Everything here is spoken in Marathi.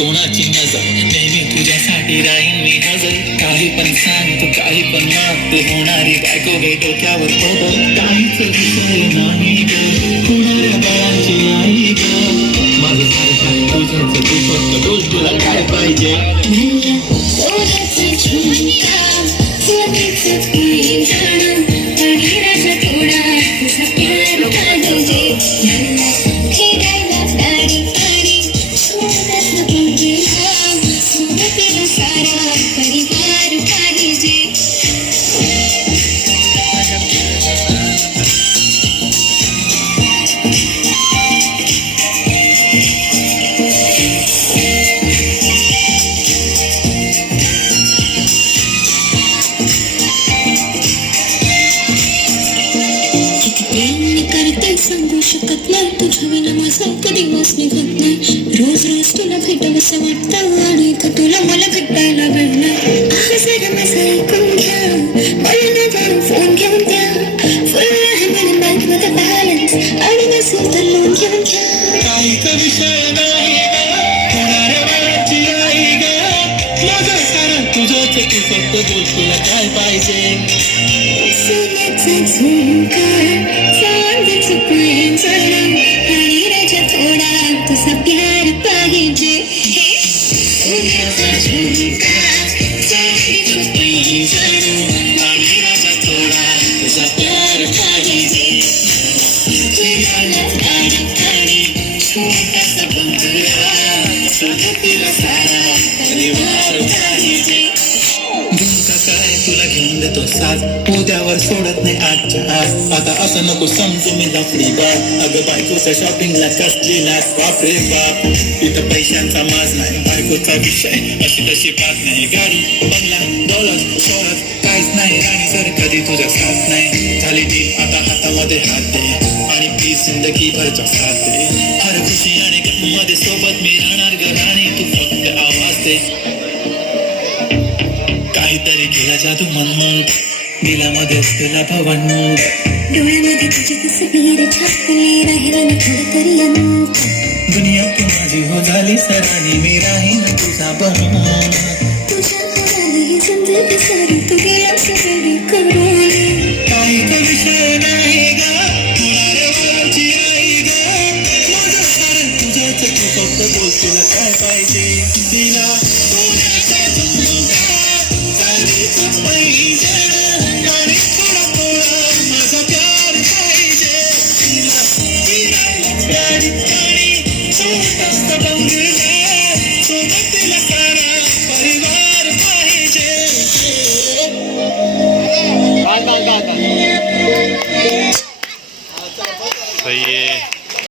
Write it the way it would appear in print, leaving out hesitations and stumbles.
कोणाची नजर नेहमी तुझ्यासाठी राहीन मी हजर काही पण सांग तू काही पण माग ते होणारी बायको गे डोक्यावर पदर काहीच विषय नाही ग होणाऱ्या बाळाची आई ग माझं सारखं तुझंच तू फक्त बोल तुला काय पाहिजे सांगू शकत नाही तुझ्या विना माझा कधी दिवस निघत नाही रोज रोज तुला भेटावंसं वाटतं आणि इथं तुला मला भेटायला भेटणार जरा माझं ऐकून घ्या मला जरा फोन घेऊन द्या फुल आहे मला बँक मध्ये बॅलन्स आणि नसेल तर लोन घेऊन घ्या काहीच विषय नाही होणाऱ्या बाळाची आई ग माझं सारं तुझंच तू फक्त बोल तुला काय पाहिजे सोन्याचा झुमका चांदीचं पैंजण आणि राजा थोडा तुझा प्यार पाहिजे सोन्याचा झुमका चांदीचं पैंजण आणि राजा थोडा तुझा प्यार पाहिजे आणि छोटासा बंगला सोबतीला सारा परिवार पाहिजे काय तुला घेऊन देतो साथ उद्यावर सोडत नाही आजच्या आज आता असं नको समजू मी लफडी बाप अगं बायकोच्या शॉपिंगला कसली नाच बापरे बाप इथं पैशांचा माज नाही बायकोचा विषय अशी तशी बात नाही गाडी बंगला दौलत शोहरत काहीच नाही राणी जर कधी तुझ्या साथ नाही झाली ती आता हातामध्ये हात दे आणि प्लीज जिंदगी भरचा साथ दे हर खुशी आणि गममध्ये सोबत मी राहणार ग राणी तू फक्त आवाज दे काहीतरी केला जादू मन दिलामध्ये असलेला भवन डोळ्यामध्ये तुझी तस्वीर छापली राहिला ना खरं तरी अंत दुनिया तू माझी हो झाली सरानी मी राहीन तुझा बनून तुझ्या हाताने ही जिंदगी सारी तू गेला सगळी